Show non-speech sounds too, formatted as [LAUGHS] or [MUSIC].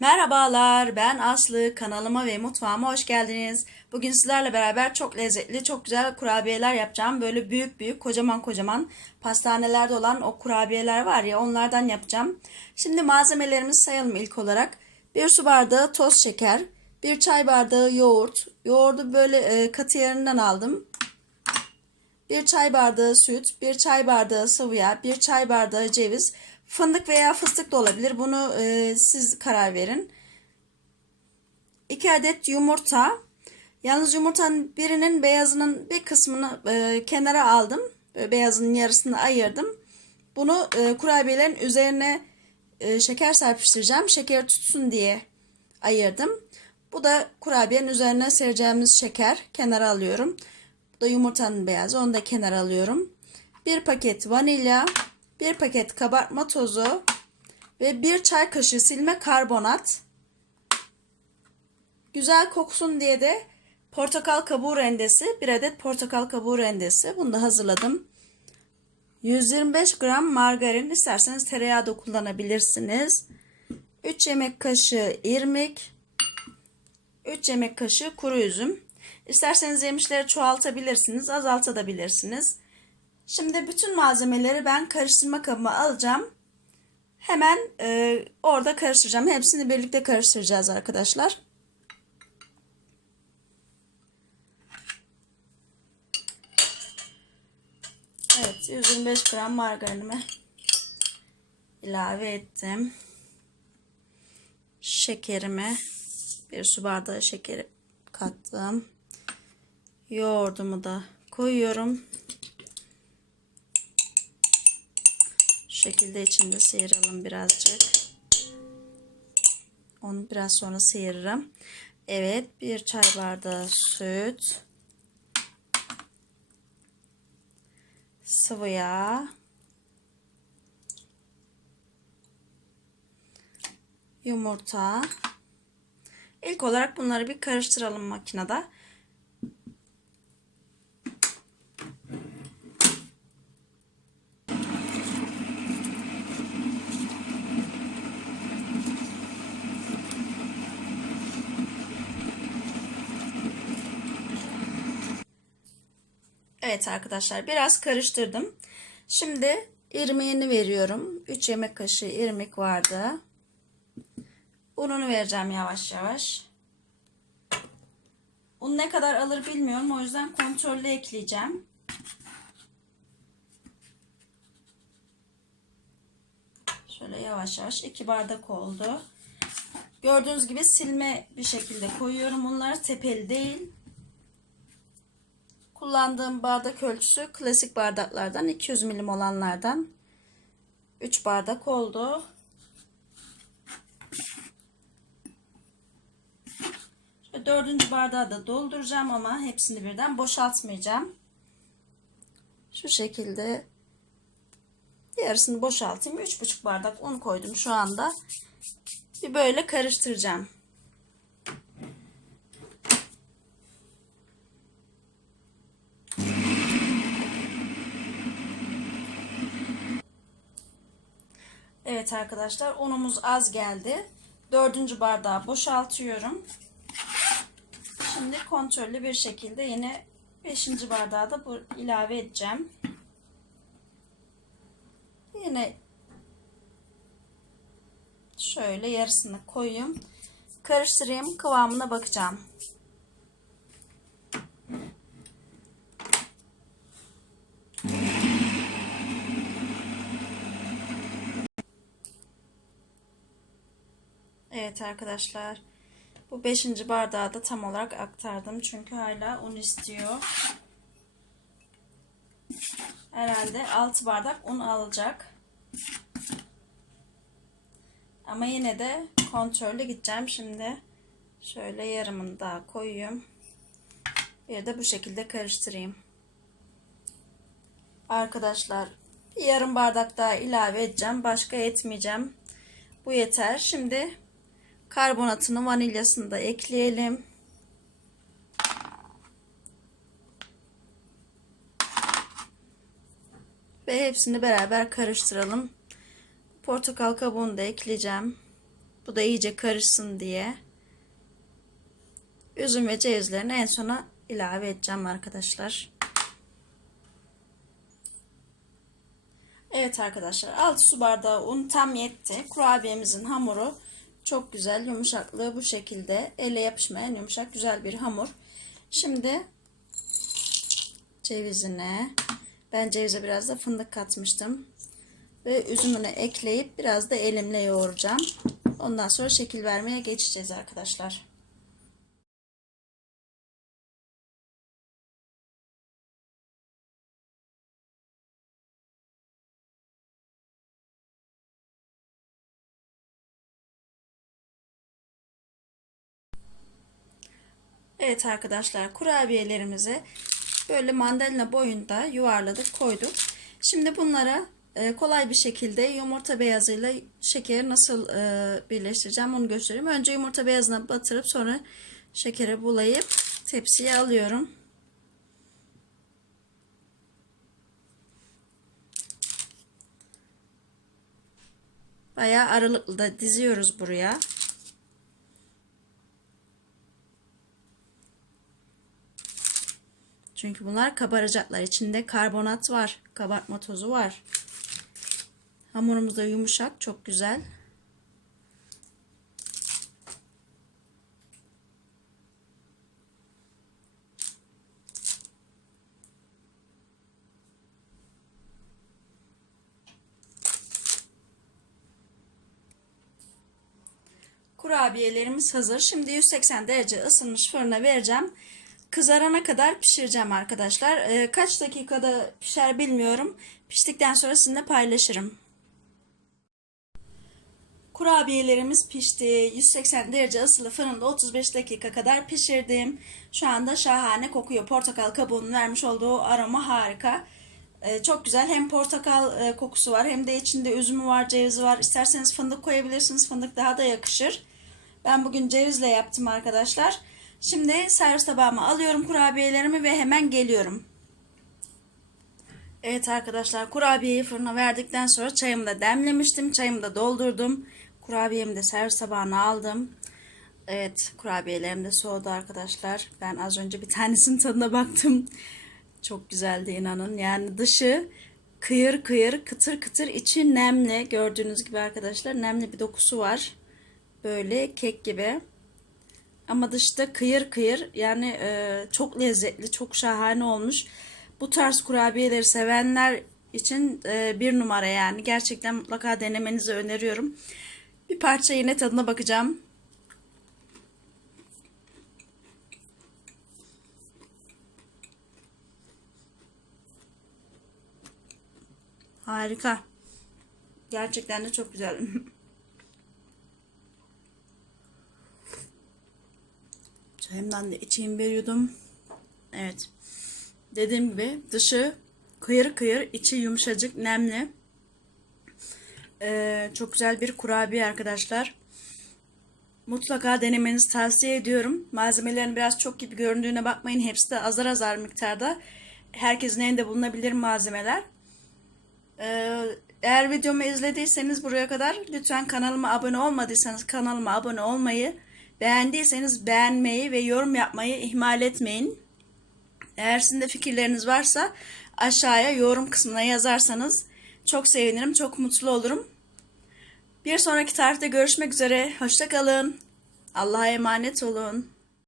Merhabalar, ben Aslı. Kanalıma ve mutfağıma hoş geldiniz. Bugün sizlerle beraber çok lezzetli, çok güzel kurabiyeler yapacağım. Böyle büyük büyük, kocaman kocaman pastanelerde olan o kurabiyeler var ya onlardan yapacağım. Şimdi malzemelerimizi sayalım ilk olarak. 1 su bardağı toz şeker, 1 çay bardağı yoğurt. Yoğurdu böyle e, katı yerinden aldım. 1 çay bardağı süt, 1 çay bardağı sıvı yağ, 1 çay bardağı ceviz, fındık veya fıstık da olabilir. Bunu e, siz karar verin. 2 adet yumurta. Yalnız yumurtanın birinin beyazının bir kısmını e, kenara aldım. Böyle beyazının yarısını ayırdım. Bunu e, kurabiyelerin üzerine e, şeker serpiştireceğim. Şeker tutsun diye ayırdım. Bu da kurabiyenin üzerine sereceğimiz şeker. Kenara alıyorum. Bu da yumurtanın beyazı. Onu da kenara alıyorum. Bir paket vanilya, bir paket kabartma tozu ve bir çay kaşığı silme karbonat. Güzel koksun diye de portakal kabuğu rendesi, bir adet portakal kabuğu rendesi. Bunu da hazırladım. 125 gram margarin, isterseniz tereyağı da kullanabilirsiniz. 3 yemek kaşığı irmik, 3 yemek kaşığı kuru üzüm. İsterseniz yemişleri çoğaltabilirsiniz, azaltabilirsiniz. Şimdi bütün malzemeleri ben karıştırma kabıma alacağım. Hemen e, orada karıştıracağım. Hepsini birlikte karıştıracağız arkadaşlar. Evet 125 gram margarinimi ilave ettim. Şekerimi bir su bardağı şekeri kattım. Yoğurdumu da koyuyorum. Şekilde içinde sıyıralım birazcık. Onu biraz sonra sıyırırım. Evet bir çay bardağı süt. Sıvı yağ. Yumurta. İlk olarak bunları bir karıştıralım makinede. Evet arkadaşlar biraz karıştırdım. Şimdi irmiğini veriyorum. 3 yemek kaşığı irmik vardı. Ununu vereceğim yavaş yavaş. Un ne kadar alır bilmiyorum. O yüzden kontrollü ekleyeceğim. Şöyle yavaş yavaş 2 bardak oldu. Gördüğünüz gibi silme bir şekilde koyuyorum. Bunlar tepeli değil. Kullandığım bardak ölçüsü klasik bardaklardan 200 milim olanlardan 3 bardak oldu. Şöyle dördüncü bardağı da dolduracağım ama hepsini birden boşaltmayacağım. Şu şekilde yarısını boşaltayım. 3,5 bardak un koydum şu anda. Bir böyle karıştıracağım. Evet arkadaşlar unumuz az geldi. Dördüncü bardağı boşaltıyorum. Şimdi kontrollü bir şekilde yine beşinci bardağı da bu ilave edeceğim. Yine şöyle yarısını koyayım. Karıştırayım kıvamına bakacağım. Evet arkadaşlar. Bu 5. bardağı da tam olarak aktardım. Çünkü hala un istiyor. Herhalde 6 bardak un alacak. Ama yine de kontrollü gideceğim. Şimdi şöyle yarımını daha koyayım. Bir de bu şekilde karıştırayım. Arkadaşlar yarım bardak daha ilave edeceğim. Başka etmeyeceğim. Bu yeter. Şimdi karbonatını vanilyasını da ekleyelim. Ve hepsini beraber karıştıralım. Portakal kabuğunu da ekleyeceğim. Bu da iyice karışsın diye. Üzüm ve cevizlerini en sona ilave edeceğim arkadaşlar. Evet arkadaşlar 6 su bardağı un tam yetti. Kurabiyemizin hamuru çok güzel yumuşaklığı bu şekilde elle yapışmayan yumuşak güzel bir hamur. Şimdi cevizine ben cevize biraz da fındık katmıştım. Ve üzümünü ekleyip biraz da elimle yoğuracağım. Ondan sonra şekil vermeye geçeceğiz arkadaşlar. Evet arkadaşlar kurabiyelerimizi böyle mandalina boyunda yuvarladık koyduk. Şimdi bunlara e, kolay bir şekilde yumurta beyazıyla şekeri nasıl e, birleştireceğim onu göstereyim. Önce yumurta beyazına batırıp sonra şekere bulayıp tepsiye alıyorum. Bayağı aralıklı da diziyoruz buraya. Çünkü bunlar kabaracaklar. İçinde karbonat var. Kabartma tozu var. Hamurumuz da yumuşak. Çok güzel. Kurabiyelerimiz hazır. Şimdi 180 derece ısınmış fırına vereceğim. Kızarana kadar pişireceğim arkadaşlar. Ee, kaç dakikada pişer bilmiyorum. Piştikten sonra sizinle paylaşırım. Kurabiyelerimiz pişti. 180 derece ısılı fırında 35 dakika kadar pişirdim. Şu anda şahane kokuyor. Portakal kabuğunun vermiş olduğu aroma harika. Ee, çok güzel. Hem portakal e, kokusu var hem de içinde üzümü var, cevizi var. İsterseniz fındık koyabilirsiniz. Fındık daha da yakışır. Ben bugün cevizle yaptım arkadaşlar. Şimdi servis tabağıma alıyorum kurabiyelerimi ve hemen geliyorum. Evet arkadaşlar kurabiyeyi fırına verdikten sonra çayımı da demlemiştim. Çayımı da doldurdum. Kurabiyemi de servis tabağına aldım. Evet kurabiyelerim de soğudu arkadaşlar. Ben az önce bir tanesinin tadına baktım. Çok güzeldi inanın. Yani dışı kıyır kıyır kıtır kıtır içi nemli. Gördüğünüz gibi arkadaşlar nemli bir dokusu var. Böyle kek gibi. Ama dışta kıyır kıyır yani e, çok lezzetli, çok şahane olmuş. Bu tarz kurabiyeleri sevenler için e, bir numara yani. Gerçekten mutlaka denemenizi öneriyorum. Bir parça yine tadına bakacağım. Harika. Gerçekten de çok güzel. [LAUGHS] Çayımdan da içeyim veriyordum. Evet. Dediğim gibi dışı kıyır kıyır, içi yumuşacık, nemli. Ee, çok güzel bir kurabiye arkadaşlar. Mutlaka denemenizi tavsiye ediyorum. Malzemelerin biraz çok gibi göründüğüne bakmayın. Hepsi de azar azar miktarda. Herkesin elinde bulunabilir malzemeler. Ee, eğer videomu izlediyseniz buraya kadar lütfen kanalıma abone olmadıysanız kanalıma abone olmayı, beğendiyseniz beğenmeyi ve yorum yapmayı ihmal etmeyin. Eğer sizin de fikirleriniz varsa aşağıya yorum kısmına yazarsanız çok sevinirim, çok mutlu olurum. Bir sonraki tarihte görüşmek üzere. Hoşçakalın. Allah'a emanet olun.